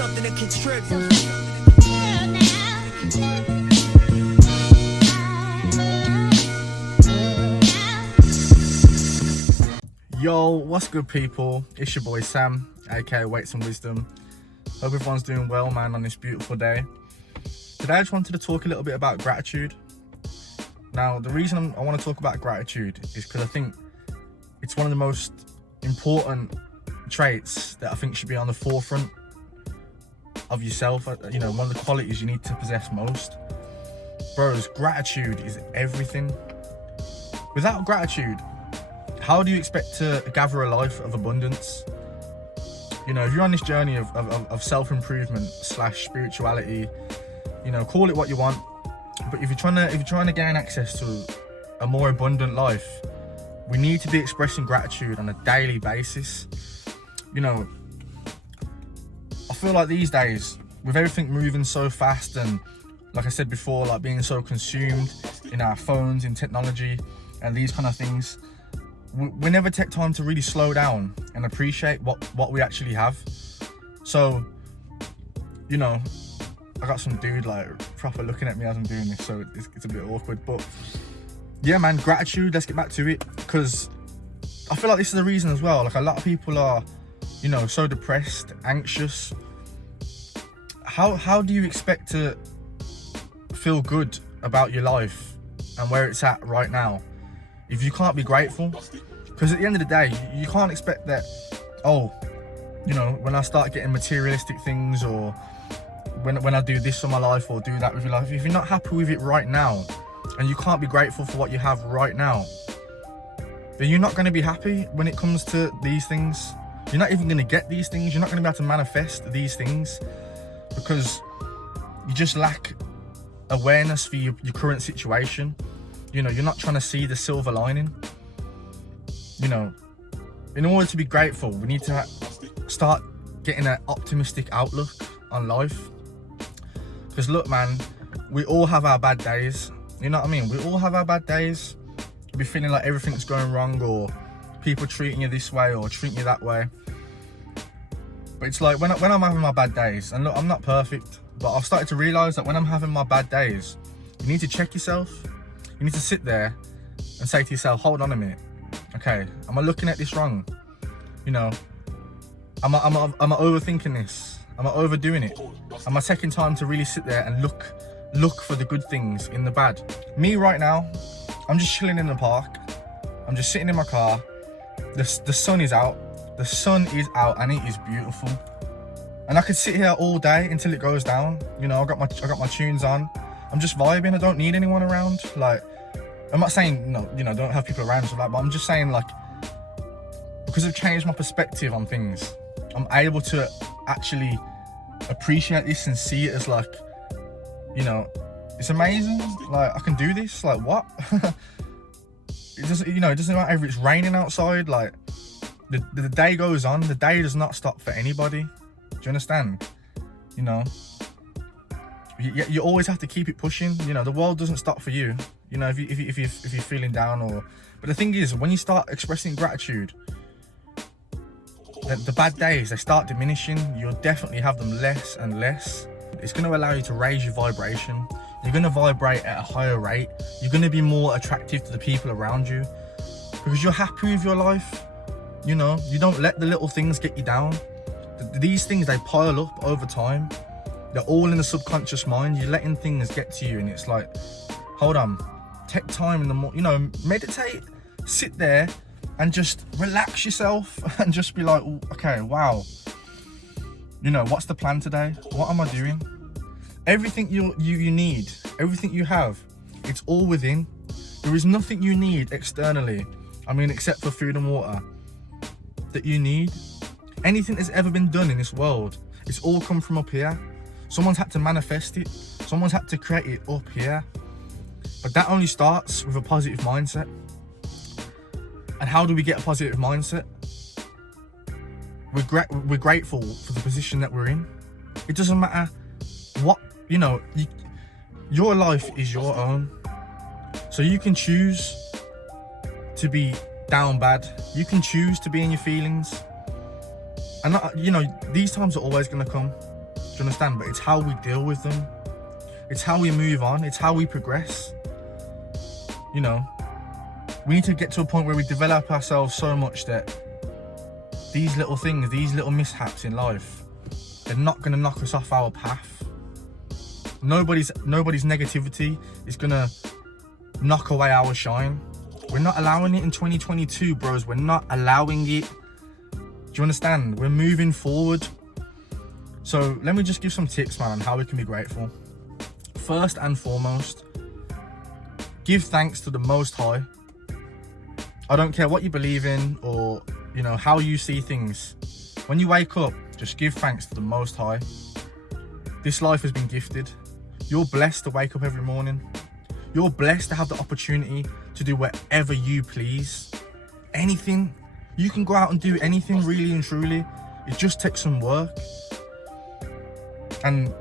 something to contribute. Yo, what's good, people? It's your boy Sam, aka Weights and Wisdom. Hope everyone's doing well, man, on this beautiful day. Today I just wanted to talk a little bit about gratitude. Now, the reason I want to talk about gratitude is because I think it's one of the most important traits that I think should be on the forefront of yourself. You know, one of the qualities you need to possess most. Bros, gratitude is everything. Without gratitude, how do you expect to gather a life of abundance? You know, if you're on this journey of self-improvement / spirituality, you know, call it what you want. But if you're trying to gain access to a more abundant life, we need to be expressing gratitude on a daily basis. You know, I feel like these days, with everything moving so fast and, like I said before, like being so consumed in our phones, in technology and these kind of things, we never take time to really slow down and appreciate what we actually have. So, you know, I got some dude like proper looking at me as I'm doing this, so it's a bit awkward. But yeah, man, gratitude, let's get back to it, because I feel like this is the reason as well. Like, a lot of people are, you know, so depressed, anxious. How do you expect to feel good about your life and where it's at right now if you can't be grateful? Because at the end of the day, you can't expect that, oh, you know, when I start getting materialistic things, or when I do this for my life or do that with your life, if you're not happy with it right now and you can't be grateful for what you have right now, then you're not going to be happy when it comes to these things. You're not even going to get these things. You're not going to be able to manifest these things because you just lack awareness for your current situation. You know, you're not trying to see the silver lining. You know, in order to be grateful, we need to start getting an optimistic outlook on life. Because look, man, we all have our bad days. You know what I mean? We all have our bad days. You'll be feeling like everything's going wrong, or people treating you this way or treating you that way. But it's like when I'm having my bad days, and look, I'm not perfect, but I've started to realise that when I'm having my bad days, you need to check yourself. You need to sit there and say to yourself, hold on a minute. Okay, am I looking at this wrong? You know, am I overthinking this? Am I overdoing it? Am I taking time to really sit there and look for the good things in the bad? Me right now, I'm just chilling in the park. I'm just sitting in my car. The sun is out. The sun is out and it is beautiful. And I could sit here all day until it goes down. You know, I got my tunes on. I'm just vibing. I don't need anyone around. Like, I'm not saying no, you know, don't have people around, so like, but I'm just saying, like, because I've changed my perspective on things, I'm able to actually appreciate this and see it as, like, you know, it's amazing. Like, I can do this. Like, what? It doesn't, you know, it doesn't matter if it's raining outside. Like, the day goes on. The day does not stop for anybody. Do you understand? You know, you always have to keep it pushing. You know, the world doesn't stop for you. You know, if you're feeling down, or, but the thing is, when you start expressing gratitude, the bad days, they start diminishing. You'll definitely have them less and less. It's going to allow you to raise your vibration. You're going to vibrate at a higher rate. You're going to be more attractive to the people around you because you're happy with your life. You know, you don't let the little things get you down. These things, they pile up over time. They're all in the subconscious mind. You're letting things get to you, and it's like, hold on, take time in the morning, you know, meditate, sit there and just relax yourself and just be like, okay, wow, you know, what's the plan today? What am I doing? Everything you need, everything you have, it's all within. There is nothing you need externally, I mean, except for food and water, that you need. Anything that's ever been done in this world, it's all come from up here. Someone's had to manifest it. Someone's had to create it up here. But that only starts with a positive mindset. And how do we get a positive mindset? We're grateful for the position that we're in. It doesn't matter what, you know, your life is your own. So you can choose to be down bad. You can choose to be in your feelings. And, you know, these times are always going to come. you understand? But it's how we deal with them. It's how we move on. It's how we progress. You know, we need to get to a point where we develop ourselves so much that these little things, these little mishaps in life, they're not going to knock us off our path. Nobody's negativity is going to knock away our shine. We're not allowing it in 2022, bros. We're not allowing it. Do you understand? We're moving forward. So let me just give some tips, man, on how we can be grateful. First and foremost, give thanks to the Most High. I don't care what you believe in or, you know, how you see things. When you wake up, just give thanks to the Most High. This life has been gifted. You're blessed to wake up every morning. You're blessed to have the opportunity to do whatever you please. Anything. You can go out and do anything, really and truly. It just takes some work. And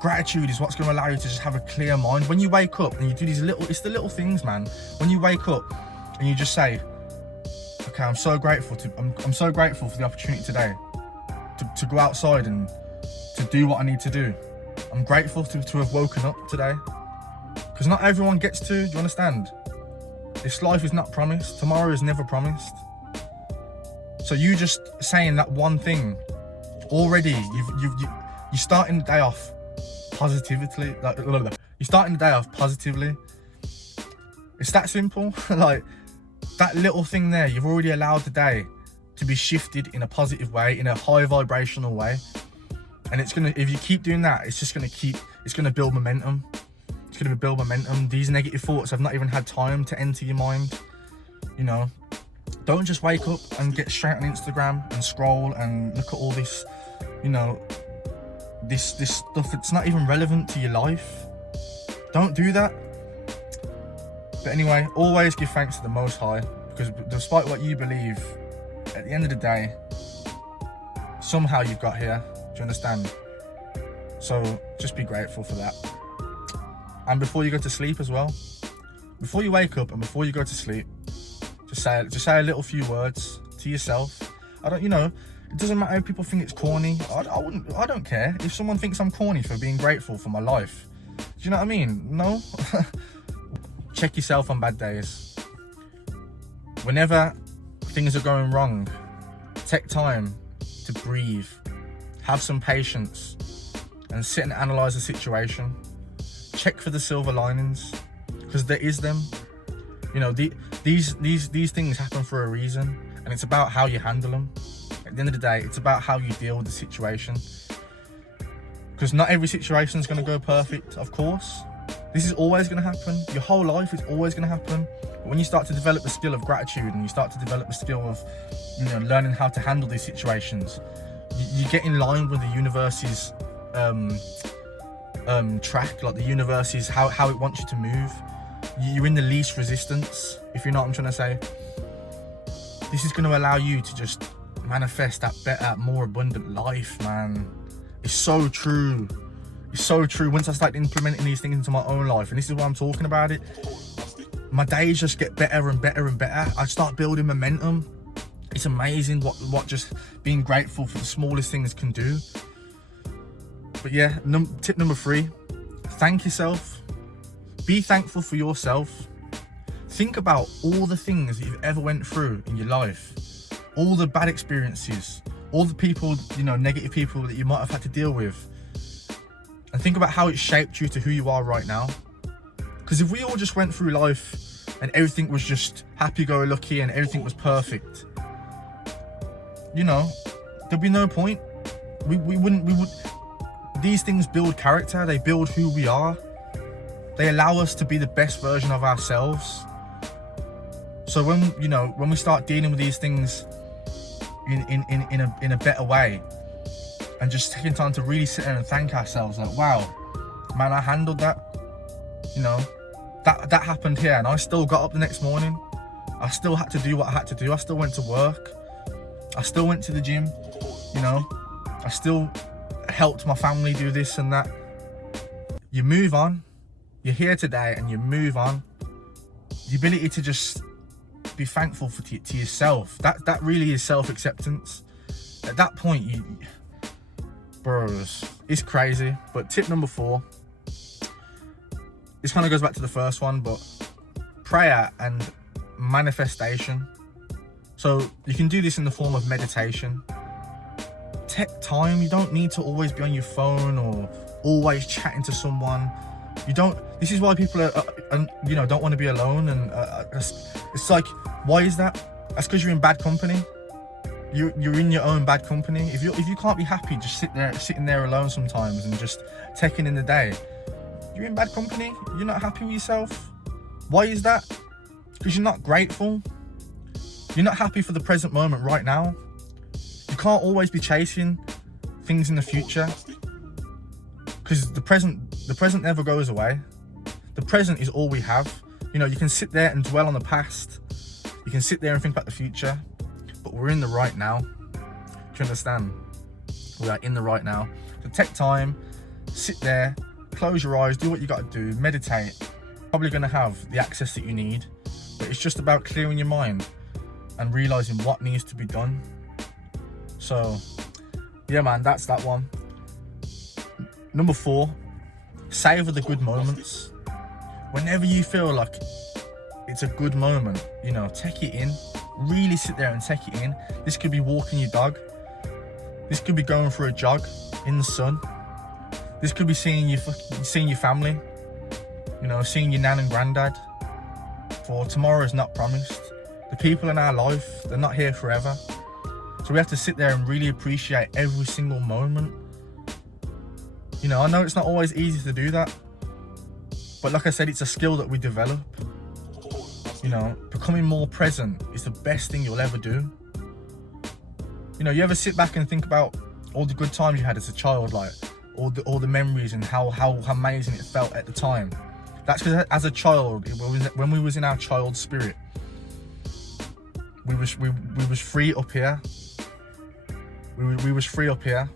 gratitude is what's going to allow you to just have a clear mind. When you wake up and you do these it's the little things, man. When you wake up and you just say, okay, I'm so grateful for the opportunity today to go outside and to do what I need to do. I'm grateful to have woken up today. Because not everyone gets to, do you understand? This life is not promised. Tomorrow is never promised. So you just saying that one thing, already you're starting the day off positively. You're starting the day off positively. It's that simple. Like that little thing there, you've already allowed the day to be shifted in a positive way, in a high vibrational way. And it's gonna, if you keep doing that, it's gonna build momentum. It's gonna build momentum. These negative thoughts have not even had time to enter your mind. You know, don't just wake up and get straight on Instagram and scroll and look at all this, you know, this stuff that's not even relevant to your life. Don't do that. But anyway, always give thanks to the Most High, because despite what you believe, at the end of the day, somehow you've got here. Do you understand? So just be grateful for that. And before you go to sleep as well, before you wake up and before you go to sleep, just say a little few words to yourself. You know, it doesn't matter if people think it's corny. I don't care if someone thinks I'm corny for being grateful for my life. Do you know what I mean? No. Check yourself on bad days. Whenever things are going wrong, take time to breathe, have some patience, and sit and analyze the situation. Check for the silver linings, because there is them. You know, these things happen for a reason, and it's about how you handle them. At the end of the day, it's about how you deal with the situation. Because not every situation is going to go perfect, of course. This is always going to happen. Your whole life is always going to happen. But when you start to develop the skill of gratitude, and you start to develop the skill of, you know, learning how to handle these situations, you get in line with the universe's track, like the universe's how it wants you to move. You're in the least resistance, if you know what I'm trying to say. This is going to allow you to just manifest that better, more abundant life, man. It's so true. It's so true. Once I start implementing these things into my own life, and this is why I'm talking about it, my days just get better and better and better. I start building momentum. It's amazing what just being grateful for the smallest things can do. But yeah, tip number 3, thank yourself. Be thankful for yourself. Think about all the things that you've ever went through in your life, all the bad experiences, all the people, you know, negative people that you might have had to deal with, and think about how it shaped you to who you are right now. Because if we all just went through life and everything was just happy-go-lucky and everything was perfect, you know, there'd be no point. We would. These things build character. They build who we are. They allow us to be the best version of ourselves. So when we start dealing with these things in a better way, and just taking time to really sit there and thank ourselves, like, wow, man, I handled that. You know, that happened here, and I still got up the next morning. I still had to do what I had to do. I still went to work. I still went to the gym. You know, I still helped my family do this and that. You move on. You're here today and you move on. The ability to just be thankful to yourself, that really is self-acceptance. At that point, bros, it's crazy. But tip number 4, this kind of goes back to the first one, but prayer and manifestation. So you can do this in the form of meditation. Take time. You don't need to always be on your phone or always chatting to someone. You don't. This is why people are you know, don't want to be alone. And it's like, why is that? That's because you're in bad company. You're in your own bad company. If you can't be happy, just sitting there alone sometimes and just taking in the day, you're in bad company. You're not happy with yourself. Why is that? Because you're not grateful. You're not happy for the present moment right now. You can't always be chasing things in the future, because the present never goes away. The present is all we have. You know, you can sit there and dwell on the past. You can sit there and think about the future, but we're in the right now. Do you understand? We are in the right now. So take time, sit there, close your eyes, do what you got to do, meditate. Probably going to have the access that you need, but it's just about clearing your mind and realizing what needs to be done. So yeah, man, that's that one. Number 4, savor the good moments. Whenever you feel like it's a good moment, you know, take it in. Really sit there and take it in. This could be walking your dog. This could be going for a jog in the sun. This could be seeing your family. You know, seeing your nan and granddad. For tomorrow is not promised. The people in our life, they're not here forever. So we have to sit there and really appreciate every single moment. You know, I know it's not always easy to do that, but like I said, it's a skill that we develop. You know, becoming more present is the best thing you'll ever do. You know, you ever sit back and think about all the good times you had as a child, like all the memories and how amazing it felt at the time. That's because as a child, when we was in our child spirit, we was free up here. We was free up here,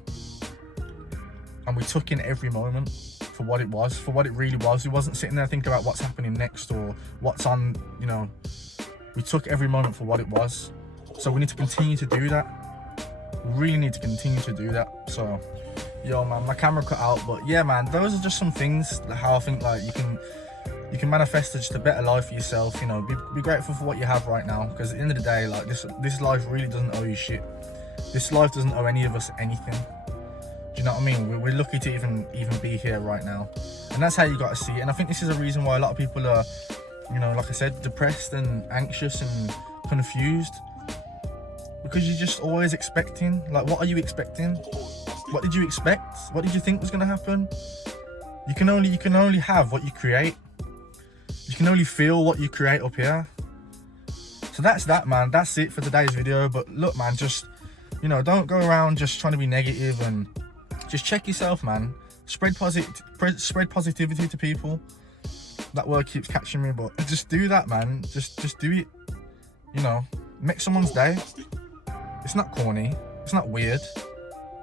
and we took in every moment for what it was, for what it really was. We wasn't sitting there thinking about what's happening next or what's on, you know. We took every moment for what it was. So we need to continue to do that. We really need to continue to do that. So, yo, man, my camera cut out, but yeah, man, those are just some things how I think like you can manifest just a better life for yourself. You know, be grateful for what you have right now, because at the end of the day, like this life really doesn't owe you shit. This life doesn't owe any of us anything. Do you know what I mean? We're lucky to even be here right now, and that's how you got to see it. And I think this is a reason why a lot of people are, you know, like I said, depressed and anxious and confused, because you're just always expecting. Like, what are you expecting? What did you expect? What did you think was going to happen? You can only have what you create. You can only feel what you create up here. So that's that, man. That's it for today's video. But look, man, just, you know, don't go around just trying to be negative, and just check yourself, man. Spread positivity to people. That word keeps catching me, but just do that, man. Just do it. You know, make someone's day. It's not corny. It's not weird.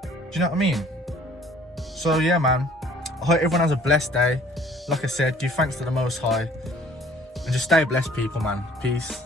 Do you know what I mean? So yeah, man. I hope everyone has a blessed day. Like I said, give thanks to the Most High, and just stay blessed, people, man. Peace.